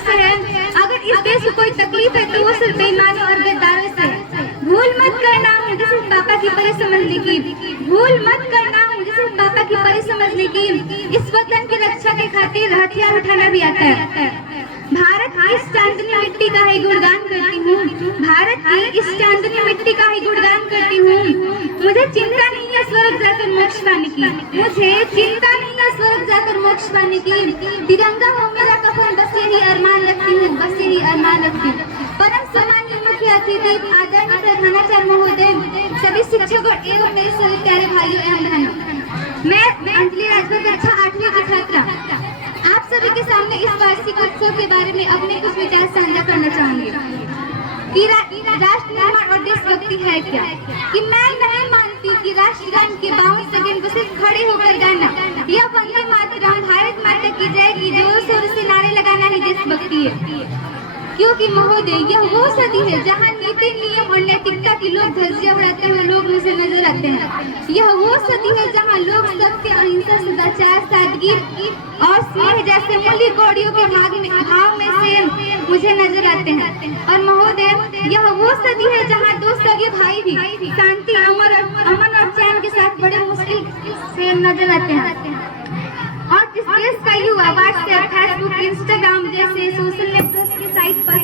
से है। अगर इस देश को कोई तकलीफ है तो वो सिर्फ बेईमानों और गद्दारों से है। भूल मत करना मुझे सिर्फ पापा की परी समझने की, भूल मत करना मुझे सिर्फ पापा की परी समझने की। इस वतन की रक्षा के खातिर हथियार उठाना भी आता है। भारत की इस चांदनी मिट्टी का ही गुणगान करती हूँ, भारत की इस चांदनी मिट्टी का ही गुणगान करती हूँ। मुझे चिंता नहीं है स्वर्ग जाकर मोक्ष पाने की, मुझे चिंता नहीं है स्वर्ग जाकर मोक्ष पाने की। तिरंगा हो मेरा कफन, बस यही अरमान रखती हूँ, बस यही अरमान रखती हूँ। परम सम्माननीय मुख्य अतिथि आदरणीय प्रधानाचार्य महोदय, सभी शिक्षकों एवं मेरे सभी प्यारे भाइयों एवं बहनों, मैं अंजलि राजभर कक्षा 8वीं की छात्रा आप सभी के सामने इस वार्षिक उत्सव के बारे में अपने कुछ विचार साझा करना चाहूंगी कि राष्ट्र निर्माण और देशभक्ति है क्या। कि मैं नहीं मानती कि राष्ट्रगान के 52 सेकंड को सिर्फ खड़े होकर गाना या वंदे मातरम भारत माता की जय की जोर शोर से नारे लगाना ही देशभक्ति है। क्योंकि महोदय यह वो सदी है जहाँ नीति नियम और नैतिकता की लोग धज्जियां उड़ाते हुए लोग मुझे नजर आते हैं। यह वो सदी है जहाँ लोग सत्य, अहिंसा, सदाचार, सादगी और स्नेह जैसे मूल्य कौड़ियों के भाव में से मुझे नजर आते हैं। और महोदय यह वो सदी है जहाँ दो सगे भाई भी शांति, अमन और चैन के साथ बड़े मुश्किल से नजर आते हैं। और इस देश का युवा व्हाट्सएप, फेसबुक, इंस्टाग्राम जैसे सोशल नेटवर्क की साइट पर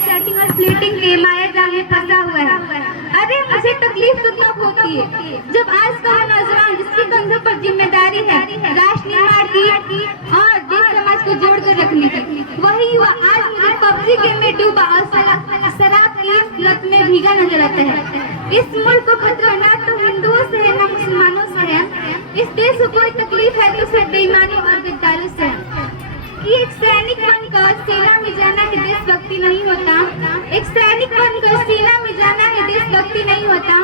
चैटिंग और स्प्लिटिंग के माया जाल में फंसा हुआ है। अरे मुझे तकलीफ तो तब होती है जब आज का नौजवान जिसके कंधों पर जिम्मेदारी है राष्ट्र निर्माण की और देश समाज को जोड़ कर रखने की, वही युवा आज मुझे पबजी गेम में डूबा और शराब की लत में भीगा नजर आता है। इस मुल्क को खतरा ना तो हिंदुओं से है ना मुसलमानों से है। इस देश को कोई तकलीफ है तो सिर्फ बेईमानों और गद्दारों से है। कि एक सैनिक बनकर सेना में जाना है देशभक्ति नहीं होता, एक सैनिक बनकर सेना में जाना है देशभक्ति नहीं होता।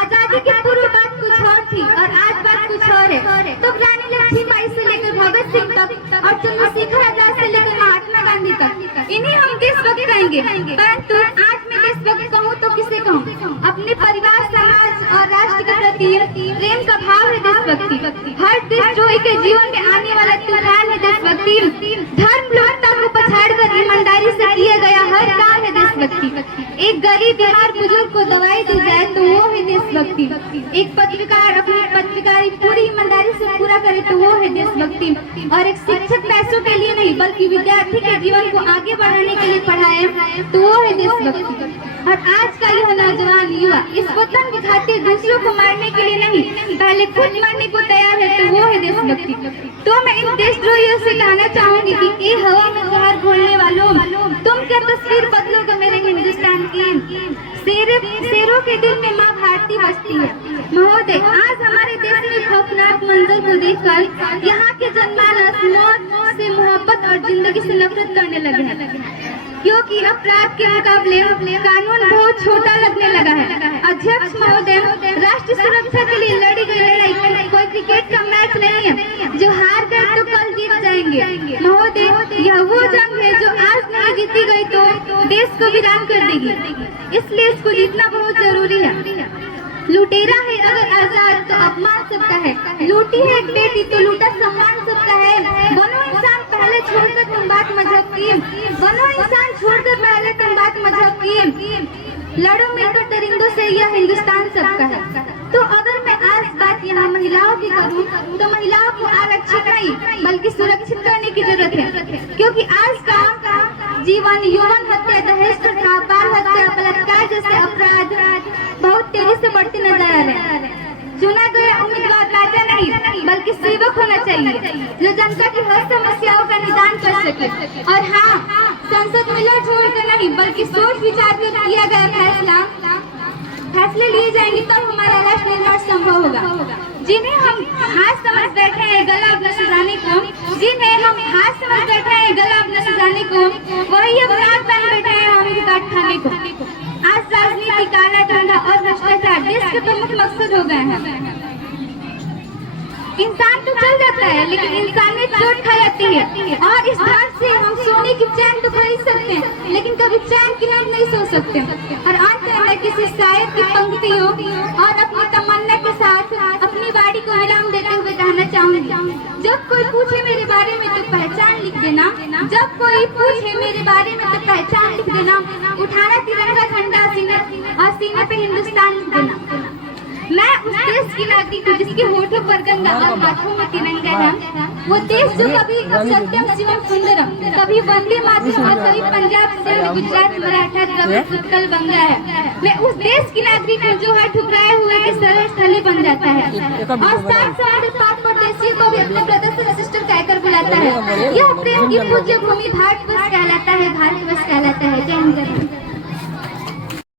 आजादी के पूर्व बात कुछ और थी और आज बात कुछ और है। तो रानी लक्ष्मीबाई से लेकर भगत सिंह तक और चंद्रशेखर आजाद से लेकर महात्मा गांधी तक इन्हें हम देशभक्त कहेंगे। परंतु आज मैं देशभक्त कहूँ तो किसे कहूँ? अपने परिवार, समाज और राष्ट्र के प्रति प्रेम का भाव है देशभक्ति। हर देशद्रोही के जीवन में आने वाला तूफान है देशभक्ति। धर्म लोकता को पछाड़कर ईमानदारी से किया गया हर काम है देशभक्ति। एक गरीब बीमार बुजुर्ग को दवाई दी जाए तो वो है देशभक्ति। एक पत्रकार अपनी पत्रकारी पूरी ईमानदारी से पूरा करे तो वो है देशभक्ति। और एक शिक्षक पैसों के लिए नहीं बल्कि विद्यार्थी के जीवन को आगे बढ़ाने के लिए पढ़ाए तो वो है देशभक्ति। और आज का यह नौजवान युवा इस वतन की खातिर दूसरों को मारने के लिए नहीं पहले खुद मरने को तैयार है तो वो है देशभक्ति। तो मैं इन देशद्रोहियों से कहना चाहूंगी कि ए हवा में जहर घोलने वालों, तुम क्या तस्वीर बदलोगे मेरे हिंदुस्तान की? शेरों के दिल में माँ भारती बसती है। महोदय आज हमारे देश में खौफनाक मंजर को देखकर यहाँ के जनमानस मौत से मोहब्बत और जिंदगी से नफरत करने लगे हैं। क्योंकि अपराध के मुकाबले कानून बहुत छोटा लगने लगा है। अध्यक्ष महोदय, राष्ट्र सुरक्षा के लिए लड़ी गई लड़ाई कोई क्रिकेट का मैच नहीं है जो हार गए तो कल जीत जाएंगे। महोदय यह वो जंग है जो आज नहीं जीती गई तो देश को वीरान कर देगी। इसलिए इसको जीतना बहुत जरूरी है। लुटेरा है अगर आजाद तो अपमान सबका है, लूटी है एक बेटी तो लूटा सम्मान सबका है। बनो इंसान पहले छोड़कर तुम बात मजहब की, बनो इंसान छोड़कर पहले तुम बात मजहब की। लड़ो मिलकर दरिंदों से यह हिंदुस्तान सबका है। तो अगर मैं आज बात यहाँ महिलाओं की करूँ तो महिलाओं को आरक्षित नहीं बल्कि सुरक्षित करने की जरूरत है। क्योंकि आज का जीवन यौवन हत्या, दहेज प्रथा, बाल हत्या, बलात्कार जैसे अपराध बहुत तेजी से बढ़ते नजर आ रहे हैं। चुना गया उम्मीदवार राजा नहीं बल्कि सेवक होना चाहिए जो जनता की हर समस्याओं का निदान कर सके। और हाँ, संसद में लड़ छोड़कर नहीं बल्कि सोच विचार कर किया गया फैसले लिए जाएंगे तब हमारा राष्ट्र निर्माण संभव होगा। जिन्हें हम हाथ समझ बैठे हैं गला अपना सजाने को, जिन्हें हम हाथ समझ बैठे हैं गला अपना सजाने को, वही अब नाक पहन बैठे हैं हम काट खाने को। आज राजनीति, काला धंधा और भ्रष्टाचार देश के प्रमुख मकसद हो गए हैं। इंसान तो चल जाता है लेकिन इंसान में चोट खा जाती है। और इस धन से हम सोने की चैन तो खरीद सकते हैं लेकिन कभी चैन की नींद नहीं सो सकते। और अंत में किसी शायर की पंक्तियों और अपनी तमन्ना के साथ अपनी वाणी को विराम देते हुए कहना चाहूंगी, जब कोई पूछे मेरे बारे में तो पहचान लिख देना, जब कोई पूछे मेरे बारे में तो पहचान लिख देना, उठाना तिरंगा झंडा सीने पे हिंदुस्तान लिख देना। मैं उस देश की नागरिक हूँ जिसके होठों पर गंगा और हाथों में तिरंगा है। वो देश जो कभी सत्यम शिवम सुंदरम, कभी वंदे मातरम और कभी पंजाब सिंध गुजरात मराठा द्रविड़ उत्कल बंगा है। मैं उस देश की नागरिक हूँ जो हर ठुकराए हुए के सरल स्थली बन जाता है और साथ साथ पाक परदेशी को भी अपने ब्रदर से सिस्टर कहकर बुलाता है। यह प्रेम की पूज्य भूमि भारतवर्ष कहलाता है, भारतवर्ष कहलाता है। जय हिंद।